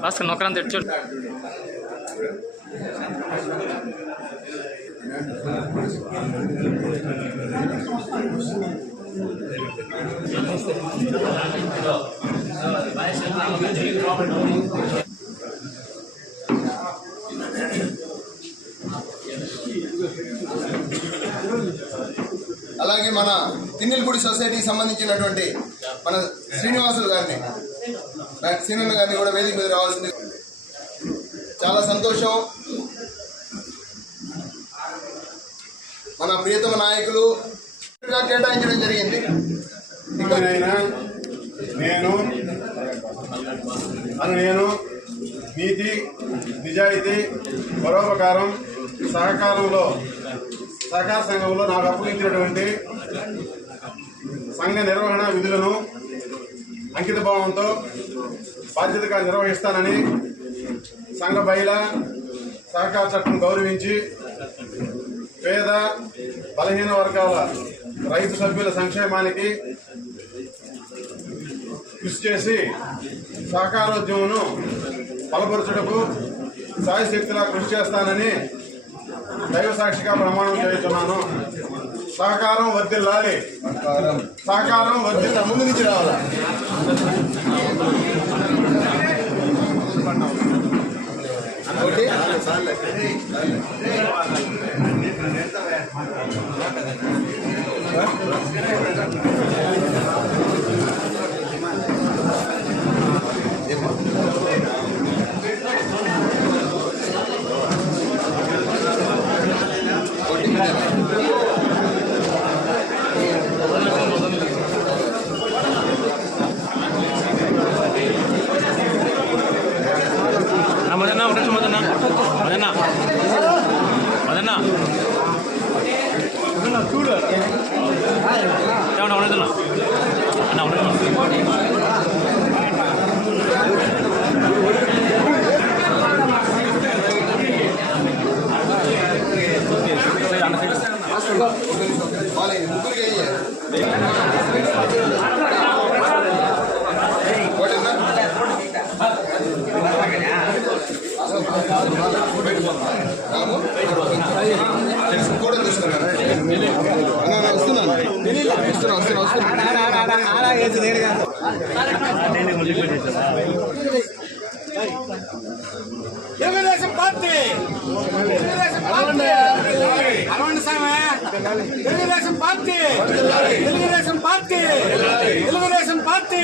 భాస్కర్ నొక్కరంత ఎటు అలాగే మన తిన్నెలపూడి సొసైటీకి సంబంధించినటువంటి మన శ్రీనివాసులు గారిని శ్రీనివాసు గారిని కూడా వేదిక మీద రావాల్సింది. చాలా సంతోషం. మన ప్రియతమ నాయకులు కేటాయించడం జరిగింది. నేను అని నేను నీతి నిజాయితీ పరోపకారం సహకారంలో సహకార సంఘంలో నాకు అప్పగించినటువంటి సంఘ నిర్వహణ విధులను అంకిత భావంతో బాధ్యతగా నిర్వహిస్తానని సంఘ బయల సహకార చట్టం గౌరవించి పేద బలహీన వర్గాల రైతు సభ్యుల సంక్షేమానికి కృషి చేసి సహకారోద్యమును బలపరచుటకు సాయశక్తిలా కృషి చేస్తానని దైవ సాక్షిగా ప్రమాణం చేస్తున్నాను సహకారం వర్దిల్లాలి సహకారం వర్దిల్ల ముందు నుంచి రావాలా ఒకటి మదన్న ఒక నిమిషం మదన్న మదన్న మదన్న చూడు ఉండదన్నా అన్న ఉండదన్నా వాళ్ళకి ముగ్గురికి తెలుగుదేశం పార్టీ తెలుగుదేశం పార్టీ అరవండి సామె Telugu Desam party Telugu Desam party Telugu Desam party